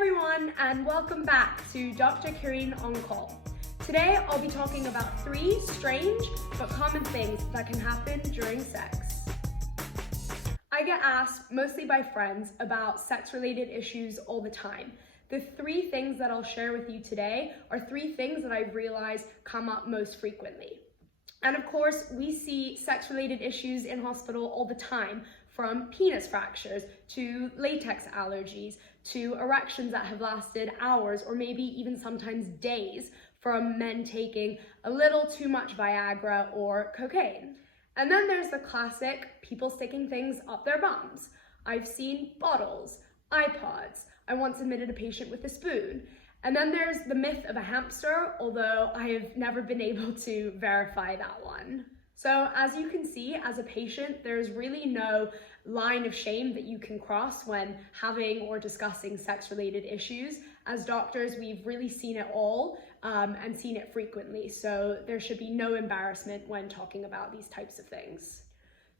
everyone, and welcome back to Dr. Kareen on Call. Today I'll be talking about 3 strange but common things that can happen during sex. I get asked, mostly by friends, about sex-related issues all the time. The 3 things that I'll share with you today are 3 things that I've realized come up most frequently. And of course, we see sex-related issues in hospital all the time, from penis fractures to latex allergies to erections that have lasted hours or maybe even sometimes days from men taking a little too much Viagra or cocaine. And then there's the classic people sticking things up their bums. I've seen bottles, iPods. I once admitted a patient with a spoon. And then there's the myth of a hamster, although I have never been able to verify that one. So as you can see, as a patient, there's really no line of shame that you can cross when having or discussing sex-related issues. As doctors, we've really seen it all and seen it frequently. So there should be no embarrassment when talking about these types of things.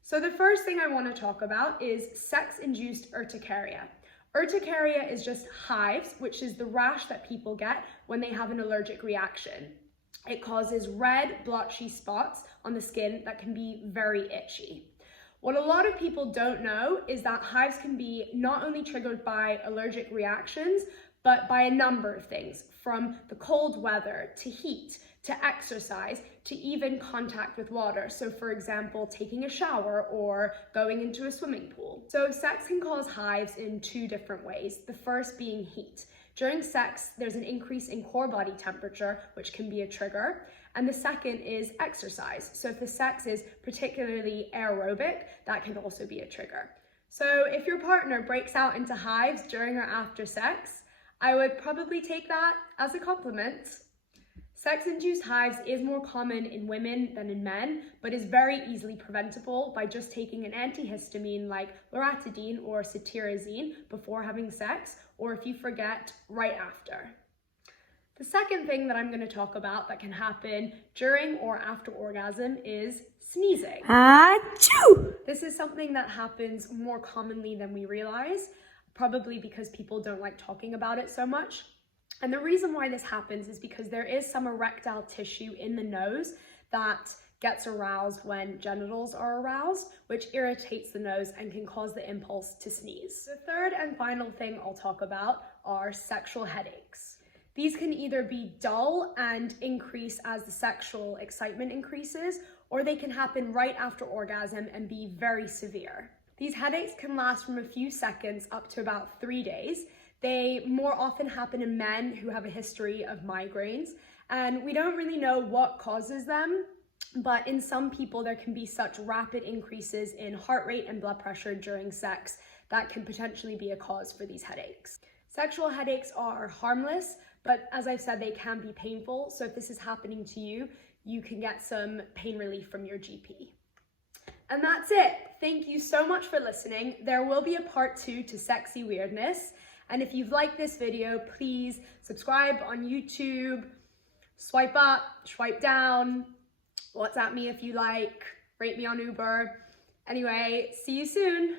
So the first thing I want to talk about is sex-induced urticaria. Urticaria is just hives, which is the rash that people get when they have an allergic reaction. It causes red, blotchy spots on the skin that can be very itchy. What a lot of people don't know is that hives can be not only triggered by allergic reactions, but by a number of things, from the cold weather to heat, to exercise, to even contact with water. So for example, taking a shower or going into a swimming pool. So sex can cause hives in 2 different ways, the first being heat. During sex, there's an increase in core body temperature, which can be a trigger. And the second is exercise. So if the sex is particularly aerobic, that can also be a trigger. So if your partner breaks out into hives during or after sex, I would probably take that as a compliment. Sex-induced hives is more common in women than in men, but is very easily preventable by just taking an antihistamine like loratadine or cetirizine before having sex, or if you forget, right after. The second thing that I'm going to talk about that can happen during or after orgasm is sneezing. Achoo! This is something that happens more commonly than we realize, probably because people don't like talking about it so much. And the reason why this happens is because there is some erectile tissue in the nose that gets aroused when genitals are aroused, which irritates the nose and can cause the impulse to sneeze. The third and final thing I'll talk about are sexual headaches. These can either be dull and increase as the sexual excitement increases, or they can happen right after orgasm and be very severe. These headaches can last from a few seconds up to about 3 days. They more often happen in men who have a history of migraines, and we don't really know what causes them, but in some people there can be such rapid increases in heart rate and blood pressure during sex that can potentially be a cause for these headaches. Sexual headaches are harmless, but as I've said, they can be painful, so if this is happening to you, you can get some pain relief from your GP. And that's it. Thank you so much for listening. There will be a part 2 to Sexy Weirdness. And if you've liked this video, please subscribe on YouTube, swipe up, swipe down, WhatsApp me if you like, rate me on Uber. Anyway, see you soon.